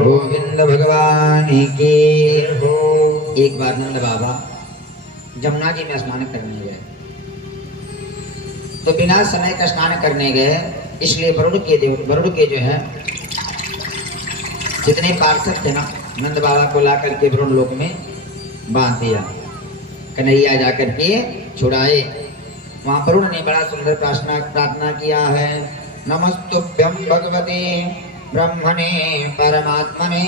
गोविंद भगवान की। एक बार नंद बाबा जमुना जी में स्नान करने गए, तो बिना समय का स्नान करने गए, इसलिए वरुण के जो है जितने पार्षद थे ना, नंद बाबा को ला करके वरुण लोक में बांध दिया। कन्हैया जाकर के छुड़ाए। वहां वरुण ने बड़ा सुंदर प्रार्थना किया है, नमस्तुभ्यं भगवते ब्रह्मणे परमात्मने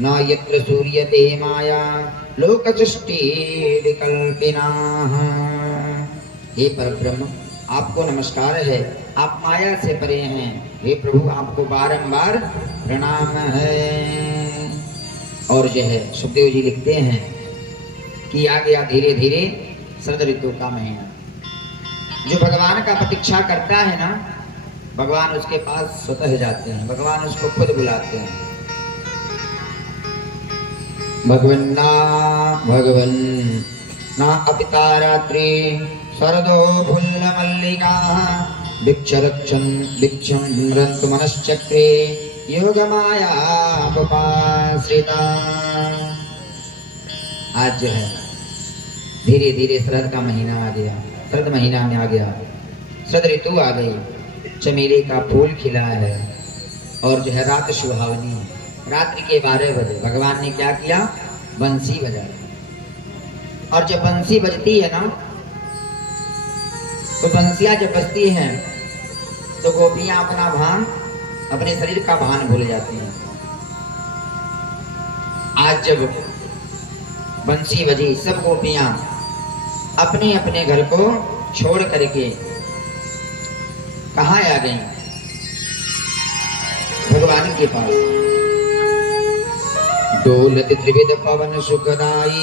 न यत्र सूर्यते माया लोक सृष्टि विकल्पिनाः। हे परब्रह्म, आपको नमस्कार है, आप माया से परे हैं। हे प्रभु, आपको बारंबार प्रणाम है। और जो है सुखदेव जी लिखते हैं कि आ गया धीरे धीरे शरद ऋतु का महीना। जो भगवान का प्रतीक्षा करता है ना, भगवान उसके पास स्वतः जाते हैं, भगवान उसको खुद बुलाते हैं। भगवन ना अपिता रात्रि शरदो फुल्ल मल्लिका भिक्षम रंतु मनश्चक्रे योग माया उपाश्रिता। आज जो है धीरे धीरे शरद का महीना आ गया, शरद महीना में आ गया, शरद ऋतु आ गई, चमेली का फूल खिला है और जो है रात सुहावनी है। रात्रि के 12 बजे भगवान ने क्या किया, बंसी बजाई। और जब बंसी बजती है ना, तो बंसियां जब बजती हैं तो गोपियां अपना भान, अपने शरीर का भान भूल जाती हैं। आज जब बंसी बजी, सब गोपियां अपने अपने घर को छोड़ करके कहाँ आ गई, भगवान के पास। डोलत त्रिविध पवन सुखदाई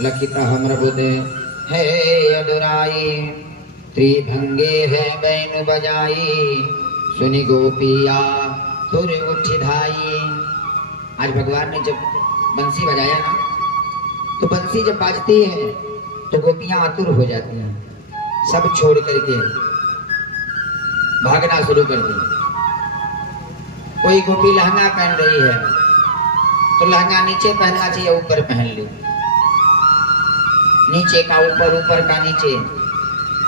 लखित हमर बुध है अडुराई त्रिभंगे है बैन बजाई सुनि गोपिया तुर उठी धाई। आज भगवान ने जब बंसी बजाया ना, तो बंसी जब बाजती है तो गोपियां आतुर हो जाती हैं, सब छोड़ करके भागना शुरू कर दी। कोई गोपी लहंगा पहन रही है तो लहंगा नीचे पहनना चाहिए, ऊपर पहन ली, नीचे का ऊपर, ऊपर का नीचे।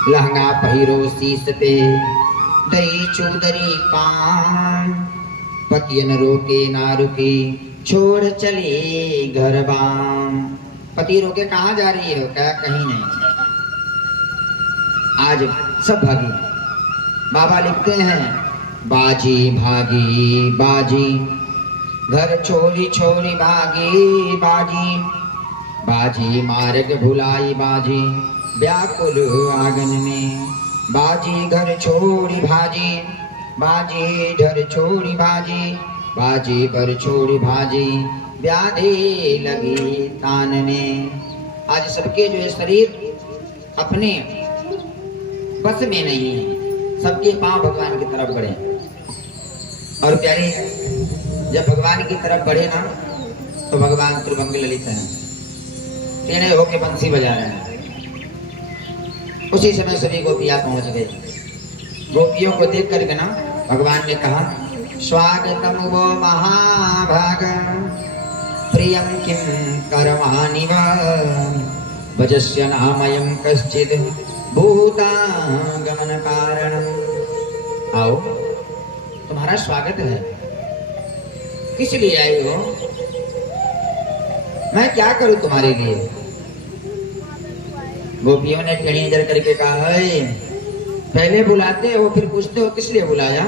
लहंगा पहिरो शीस पे दरी चूदरी पान पति न रोके ना रुके छोड़ चली घर बाम। पति रोके कहाँ जा रही हो, क्या कहीं नहीं। आज सब भागी। बाबा लिखते हैं, बाजी भागी बाजी घर छोड़ी छोड़ी भागी बाजी बाजी मार्ग भुलाई बाजी व्याकुल आंगन में बाजी घर छोड़ी भाजी बाजी घर छोड़ी बाजी बाजी घर छोड़ी भाजी व्याधि लगी तान में। आज सबके जो है शरीर अपने बस में नहीं है, सबके पांव भगवान की तरफ बढ़े। और प्यारे, जब भगवान की तरफ बढ़े ना, तो भगवान त्रिभंग ललित हैं, टेढ़े होके बंसी बजा रहे हैं। उसी समय सभी गोपियां पहुंच गए। गोपियों को देख करके ना भगवान ने कहा, स्वागतम वो महाभाग प्रियम किम करमानि वा भजस्य नामयं कश्चित् भूतागमन कारणम्। आओ, तुम्हारा स्वागत है। किस लिए आए हो? मैं क्या करूं तुम्हारे लिए? गोपियों ने टेढ़ी नजर करके कहा, है पहले बुलाते हो फिर पूछते हो किस लिए बुलाया?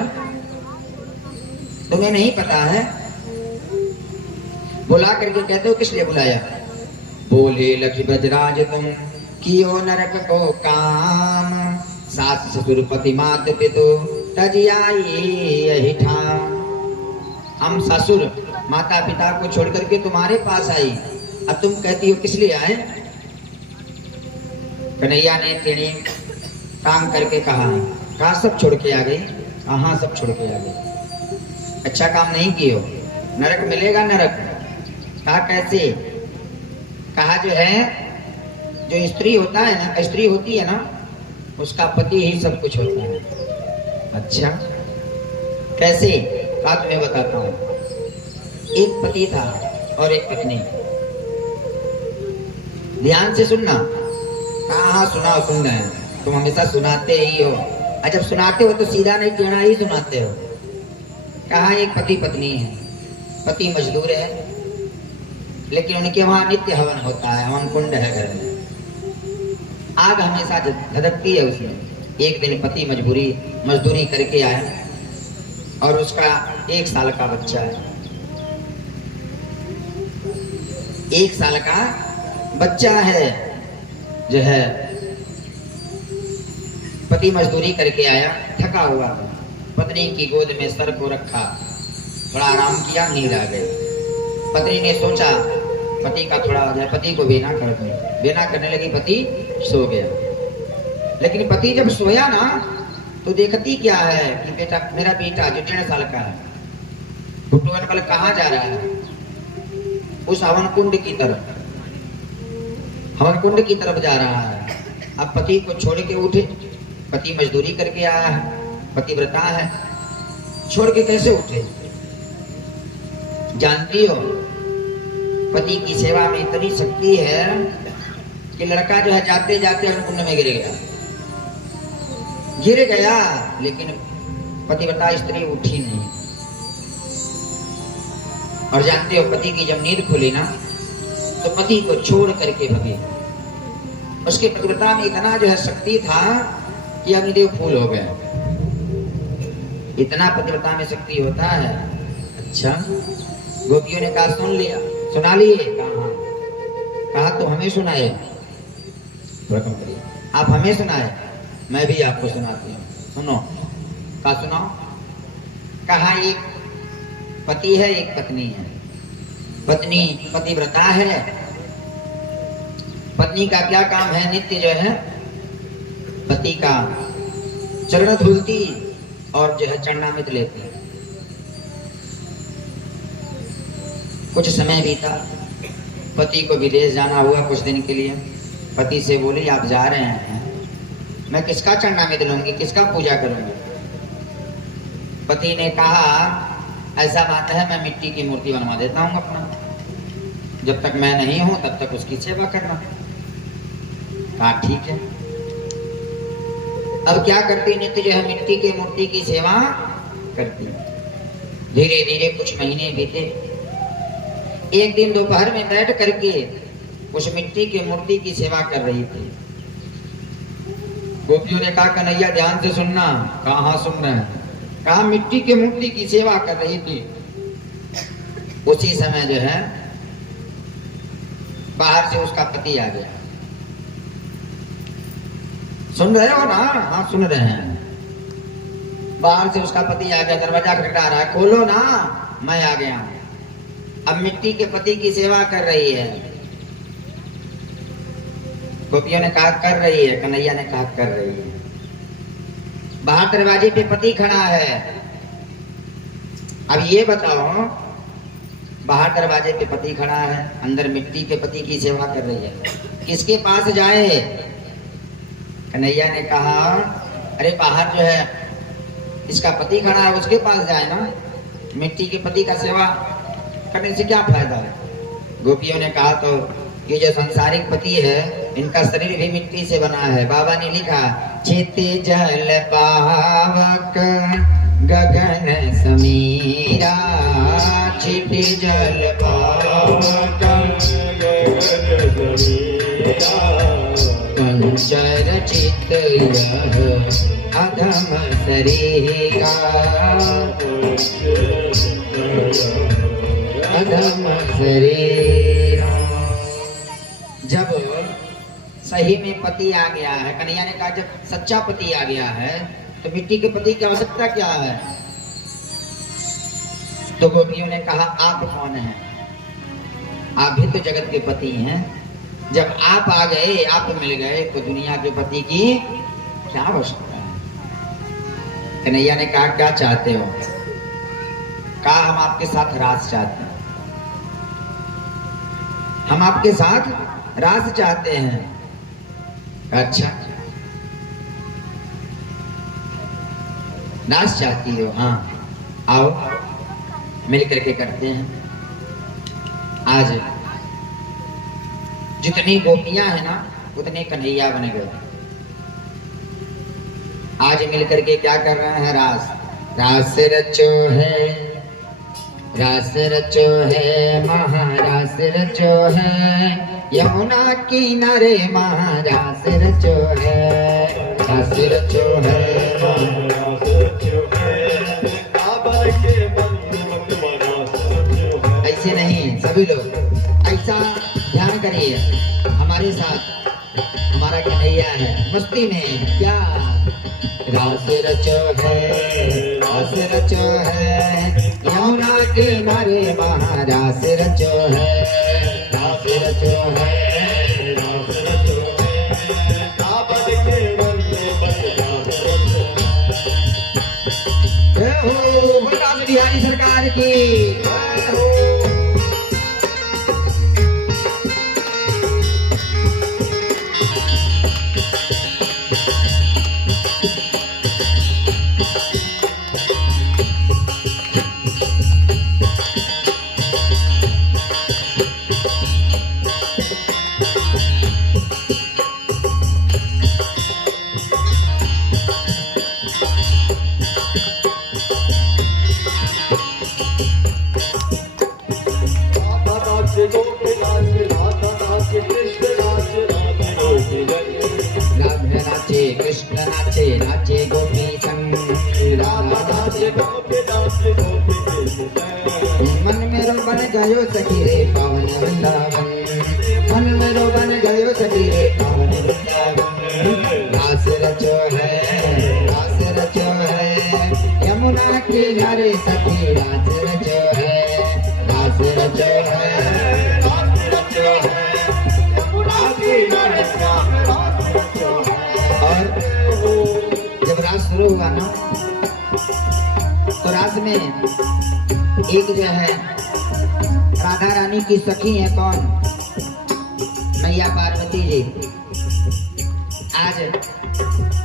तुम्हें नहीं पता है? बुला करके कहते हो किस लिए बुलाया? बोले लखी ब्रजराज तुम कियो नरक को काम सास ससुर पति मात पितु तजियाई यही ठाम। हम ससुर माता पिता को छोड़ करके तुम्हारे पास आई, अब तुम कहती हो किस लिए आए? कन्हैया ने टेढ़ी काम करके कहा सब छोड़ के आ गई। हाँ, सब छोड़ के आ गई। अच्छा काम नहीं किए हो, नरक मिलेगा नरक। कहा कैसे? कहा जो है, जो स्त्री होता है ना, स्त्री होती है ना, उसका पति ही सब कुछ होता है। अच्छा कैसे? कहा तुम्हें बताता हूँ। एक पति था और एक पत्नी। ध्यान से सुनना। हाँ सुनाओ, सुन रहे हैं। तुम हमेशा सुनाते ही हो, और जब सुनाते हो तो सीधा नहीं टेढ़ा ही सुनाते हो। कहा एक पति पत्नी है। पति मजदूर है, लेकिन उनके वहां नित्य हवन होता है, हवन कुंड है घर में। आग हमेशा धधकती है उसमें। एक दिन पति मजदूरी करके आया और उसका 1 साल का बच्चा है। 1 साल का बच्चा है जो है। पति मजदूरी करके आया, थका हुआ, पत्नी की गोद में सर को रखा, थोड़ा आराम किया, नींद आ गई। पत्नी ने सोचा पति का थोड़ा हो जाए, पति को बेना कर दे। बेना करने लगी, पति सो गया। लेकिन पति जब सोया ना तो देखती क्या है कि बेटा, मेरा बेटा जो 1.5 साल का है, घुटुअन वाले कहाँ जा रहा है? उस हवन कुंड की तरफ, हवन कुंड की तरफ जा रहा है। अब पति को छोड़ के उठे। पति मजदूरी करके आया है, पतिव्रता है, छोड़ के कैसे उठे? जानती हो पति की सेवा में इतनी शक्ति है कि लड़का जो है जाते जाते हवन कुंड में गिर गया, लेकिन पतिव्रता स्त्री उठी नहीं। और जानते हो पति की जब नींद खुली ना तो पति को छोड़ करके भगे। उसके पतिव्रता में इतना जो है शक्ति था कि अग्निदेव फूल हो गए। इतना पतिव्रता में शक्ति होता है। अच्छा, गोपियों ने कहा सुन लिया, सुना लिए? कहा तो हमें सुनाए। आप हमें सुनाए, मैं भी आपको सुनाती हूँ, सुनो। कहा सुनाओ। कहा एक पति है, एक पत्नी है। पत्नी पतिव्रता है। पत्नी का क्या काम है? नित्य जो है पति का चरण धुलती और जो है चरणामृत लेती। कुछ समय बीता, पति को विदेश जाना हुआ कुछ दिन के लिए। पति से बोली आप जा रहे हैं, मैं किसका चरणामृत लूंगी, किसका पूजा करूंगी? पति ने कहा ऐसा बात है, मैं मिट्टी की मूर्ति बनवा देता हूँ अपना, जब तक मैं नहीं हूं तब तक उसकी सेवा करना। कहा ठीक है। अब क्या करती? नित्य जो है मिट्टी की मूर्ति की सेवा करती। धीरे धीरे कुछ महीने बीते। एक दिन दोपहर में बैठ करके उस मिट्टी की मूर्ति की सेवा कर रही थी। गोपियों ने कहा कन्हैया ध्यान से सुनना। कहा सुन रहे हैं। कहा मिट्टी की मूर्ति की सेवा कर रही थी। उसी समय जो है बाहर से उसका पति आ गया। सुन रहे हो ना? हाँ सुन रहे हैं। बाहर से उसका पति आ गया, दरवाजा खटखटा रहा है, खोलो ना, मैं आ गया हूं। अब मिट्टी के पति की सेवा कर रही है। गोपियों ने कहा कर रही है, कन्हैया ने कहा कर रही है। बाहर दरवाजे पे पति खड़ा है। अब ये बताओ, बाहर दरवाजे पे पति खड़ा है, अंदर मिट्टी के पति की सेवा कर रही है, किसके पास जाए? कन्हैया ने कहा अरे बाहर जो है इसका पति खड़ा है, उसके पास जाए ना, मिट्टी के पति का सेवा करने से क्या फायदा है? गोपियों ने कहा तो ये जो संसारिक पति है इनका शरीर भी मिट्टी से बना है। बाबा ने लिखा चित जल पावक गगन समीरा, चित जल पावक गगन समीरा, कंचर चित यह अधम शरीरा, अधम शरीरा। जब सही में पति आ गया है, कन्हैया ने कहा जब सच्चा पति आ गया है तो मिट्टी के पति की आवश्यकता क्या है? तो गोपियों ने कहा आप कौन हैं? आप भी तो जगत के पति हैं। जब आप आ गए, आप मिल गए, तो दुनिया के पति की क्या आवश्यकता है? कन्हैया ने कहा क्या चाहते हो? कहा हम आपके साथ रास चाहते हैं, हम आपके साथ रास चाहते हैं। अच्छा रास चाहती हो? हाँ आओ मिल करके करते हैं। आज जितनी गोपियां हैं ना उतने कन्हैया बन गए। आज मिलकर के क्या कर रहे हैं? रास रचो है, रास रचो है, महारास रचो है, यमुना किनारे महारास रचो है, रास रचो है, ऐसे नहीं सभी लोग ऐसा ध्यान करिए हमारे साथ। हमारा कन्हैया है मस्ती में क्या? रास रचो है, रास रचो है, यमुना किनारे महारास रचो है, रास रचो है, रास रचो है, काबल के रंग में बस रास हो। बलराम बिहारी सरकार की कृष्ण नाचे नाचे गोपी संग, राधा नाचे गोपी नाचे गोपी संग। मन मेरो बन गयो सखी रे पावन वृंदावन, मन मेरो बन गयो सखी रे पावन वृंदावन। रास रचो है, रास रचो है, यमुना किनारे सखी रास रचो है, रास रचो है, रास रचो है, यमुना किनारे सखी रास रचो है। और जब रास शुरू हुआ ना तो रास में एक जो है राधा रानी की सखी है कौन? मैया पार्वती जी। आज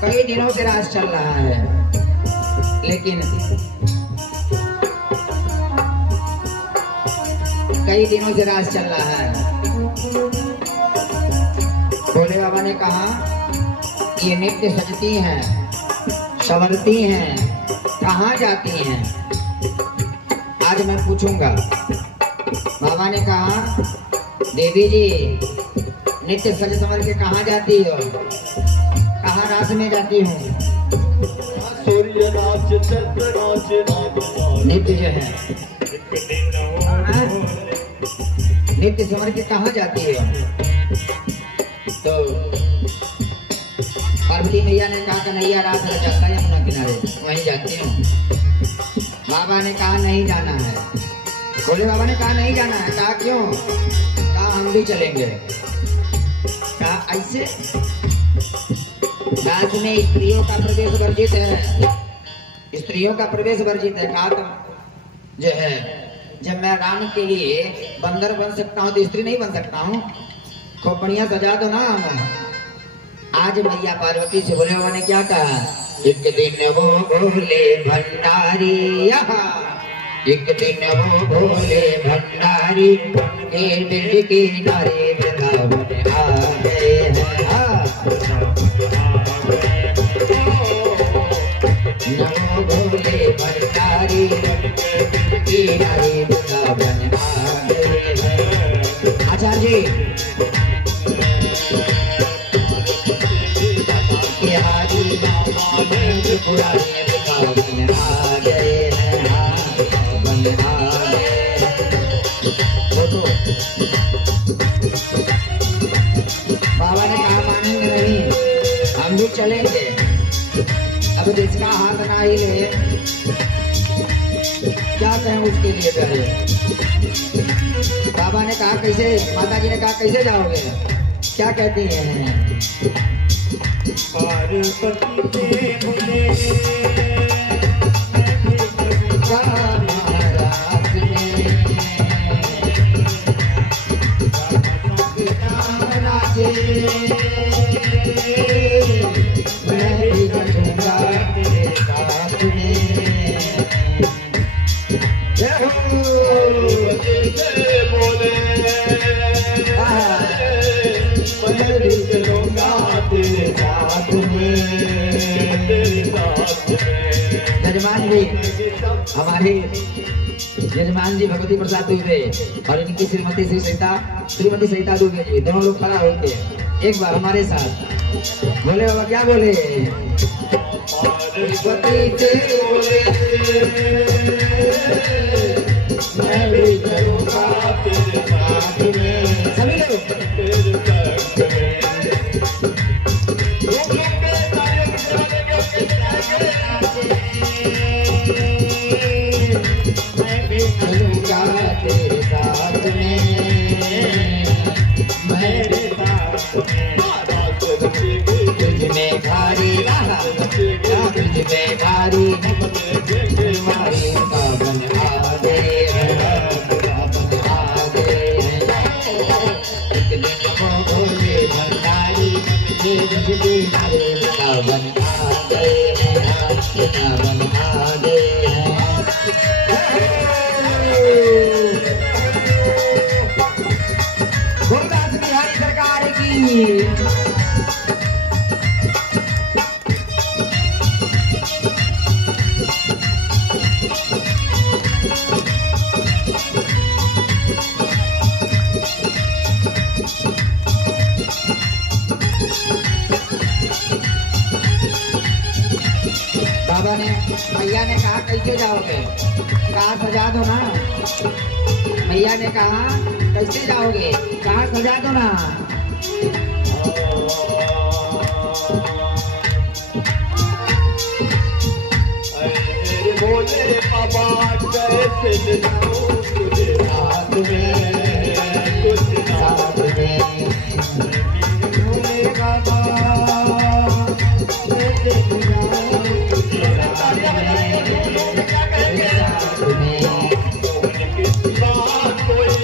कई दिनों से रास चल रहा है लेकिन कई दिनों से रास चल रहा है। भोले बाबा ने कहा ये नित्य सजती हैं, संवरती हैं, कहाँ जाती हैं? आज मैं पूछूंगा। बाबा ने कहा देवी जी नित्य सज संवर के कहाँ जाती हो? कहाँ रास में जाती हूँ? नित्य जो है नित्य संवर के कहाँ जाती हो? तो पार्वती मैया ने कहा कन्हैया रास रचाता है यमुना किनारे, वहीं जाती हूँ। बाबा ने कहा नहीं जाना है। भोले बाबा ने कहा नहीं जाना है। कहा क्यों? कहा हम भी चलेंगे। कहा ऐसे? रास में स्त्रियों का प्रवेश वर्जित है, स्त्रियों का प्रवेश वर्जित है। कहा तुम जो है जब मैं राम के लिए बंदर बन सकता हूँ तो स्त्री नहीं बन सकता हूँ? खूब बढ़िया सजा दो ना। आज मैया पार्वती से भोले बाबा ने क्या कहा? एक दिन वो भोले भंडारी, एक दिन वो भोले भंडारी ब्रिज के किनारे वृंदावन आ गए हैं। नमो भोले भंडारी किनारे वृंदावन आ गए हैं। आचार्य जी पुराने वृंदावन आ गए हैं, वृंदावन आ गए। बाबा ने कहा मानेंगे नहीं, हम भी चलेंगे। अब जिसका हाथ ना ही ले क्या कहें उसके लिए पहले। बाबा ने कहा कैसे? माता जी ने कहा कैसे जाओगे? क्या कहती हैं? पार्वती के भोले जय हो बोले हमारे यजमान जी भगवती प्रसाद दुबे और इनकी श्रीमती श्रीमती सरिता दुबे जी दोनों लोग खड़ा होते हैं एक बार हमारे साथ। बोले बाबा क्या बोले? मैं भी करूँगा तेरे साथ में। सभी लोग मैं भी करूँगा तेरे साथ में, मेरे साथ में तुझ में भारी रहा, तुझ में भारी तुम्हारी पावन आ गए एक दिन वो भोले भंडारी बिजली पावन आ गए पावन आ गए। गुरुदास बिहारी सरकार की। बाबा ने मैया ने कहा कैसे जाओगे? कहा सजा दो ना। मैया ने कहा कैसे जाओगे? कहा सजा दो ना। बोले बाबा कैसे जाऊं तुझे साथ में, तुझे साथ में। बोले बाबा कैसे जाऊं तुझे साथ में। कोई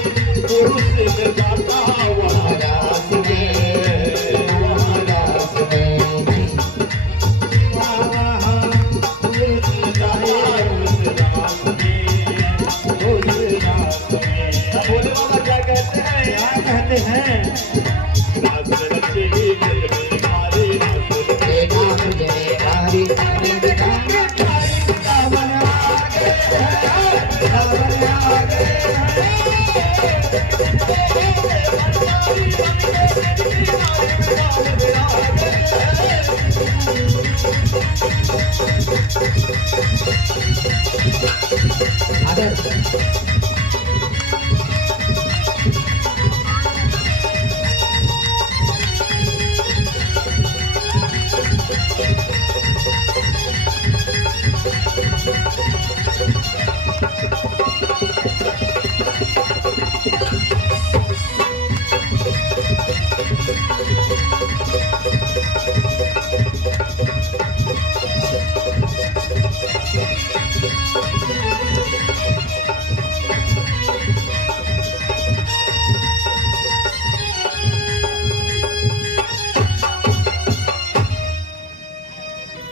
पुरुष जाता वहाँ रात में, वहाँ रात में। भोले बाबा क्या कहते हैं? यहाँ कहते हैं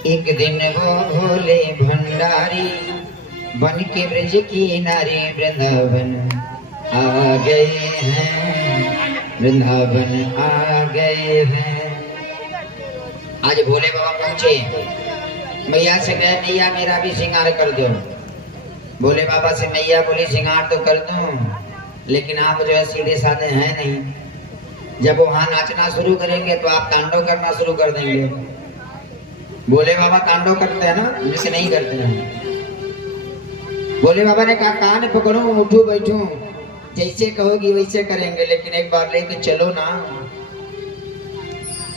एक दिन वो भोले भंडारी बन के ब्रज की नारी वृंदावन आ गए हैं, वृंदावन आ गए हैं। आज भोले बाबा पहुंचे, मैया से कहे मैया मेरा भी श्रृंगार कर दो। भोले बाबा से मैया बोली श्रृंगार तो कर दूं, लेकिन आप जो है सीधे साधे हैं नहीं। जब वहां नाचना शुरू करेंगे तो आप तांडव करना शुरू कर देंगे। भोले बाबा तांडव करते हैं ना, जैसे नहीं करते हैं। भोले बाबा ने कहा कान पकड़ो उठू बैठू, जैसे कहोगी वैसे करेंगे, लेकिन एक बार लेके चलो ना।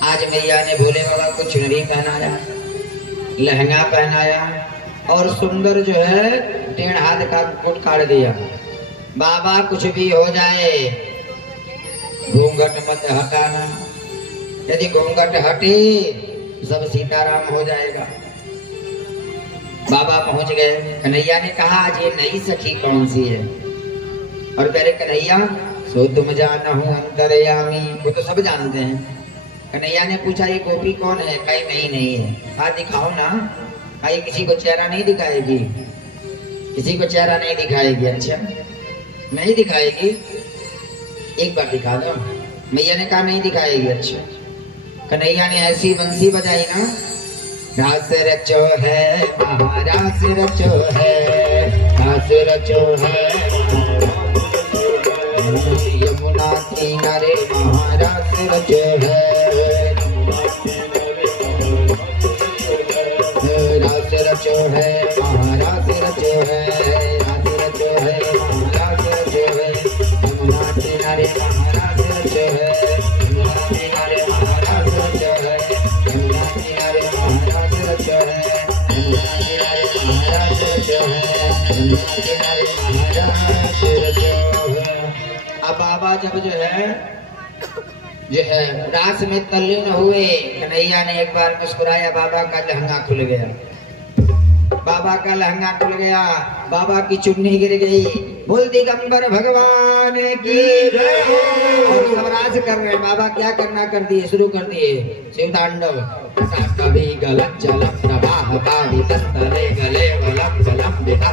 आज मैया ने भोले बाबा को चुनरी पहनाया, लहंगा पहनाया और सुंदर जो है 1.5 हाथ का मुकुट काट दिया। बाबा कुछ भी हो जाए घूंघट मत हटाना, यदि घूंघट हटे सब सीताराम हो जाएगा। बाबा पहुंच गए। कन्हैया ने कहा आज ये नई सखी कौन सी है? और कह रहे कन्हैया सो तुम जाना हूँ अंतर्यामी, वो तो सब जानते हैं। कन्हैया ने पूछा ये गोपी कौन है? कहीं नहीं है। हाथ दिखाओ ना। ये किसी को चेहरा नहीं दिखाएगी, किसी को चेहरा नहीं दिखाएगी। अच्छा नहीं दिखाएगी, एक बार दिखा दो। मैया ने कहा नहीं दिखाएगी। अच्छा कन्हैया ने ऐसी बंसी बजाई ना, रास रचो है महारास रचो है, रास रचो है यमुना किनारे महारास रचो है, रास रचो है महारास रचो है, रास रचो है महारास रचो है यमुना किनारे महारास रचो है, यमुना किनारे महारास रचो है, यमुना किनारे महारास रचो है, यमुना किनारे महारास रचो है, यमुना किनारे महारास रचो है। अब बाबा जब जो है रास में तल्लीन हुए, कन्हैया ने एक बार मुस्कुराया, बाबा का लहंगा खुल गया, बाबा का लहंगा खुल गया, बाबा की चुन्नी गिर गई, बोल दिगंबर भगवान की जय। और सब राज कर रहे, बाबा क्या करना कर दिए, शुरू कर दिए शिव तांडव। कभी गलत जल प्रवाह पारी तस्तरे गले वलम वलम बिता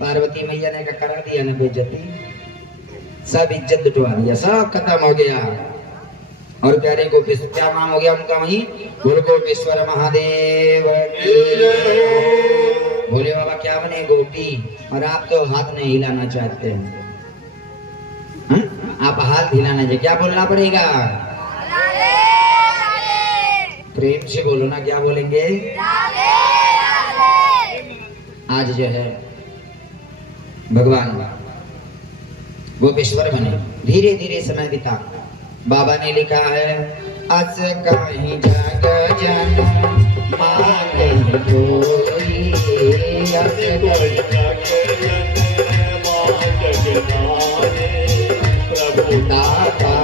पार्वती मैया ने करा दिया ना बेइज्जती, सब इज्जत लुटवा दिया, सब खत्म हो गया। और प्यारे गोपेश्वर क्या नाम हो गया उनका, वही बोल गोपेश्वर महादेव की जय। भोले बाबा क्या बने, गोपी, और आप तो हाथ नहीं हिलाना चाहते हैं, आप हाथ हिलाना चाहिए, क्या बोलना पड़ेगा, प्रेम से बोलो ना, क्या बोलेंगे, आज जो है भगवान गोपेश्वर बने, धीरे धीरे समय बीता। बाबा ने लिखा है अस कहीं जग जन माने कोई, अस कहीं जग जन मान जगनारे प्रभु दाता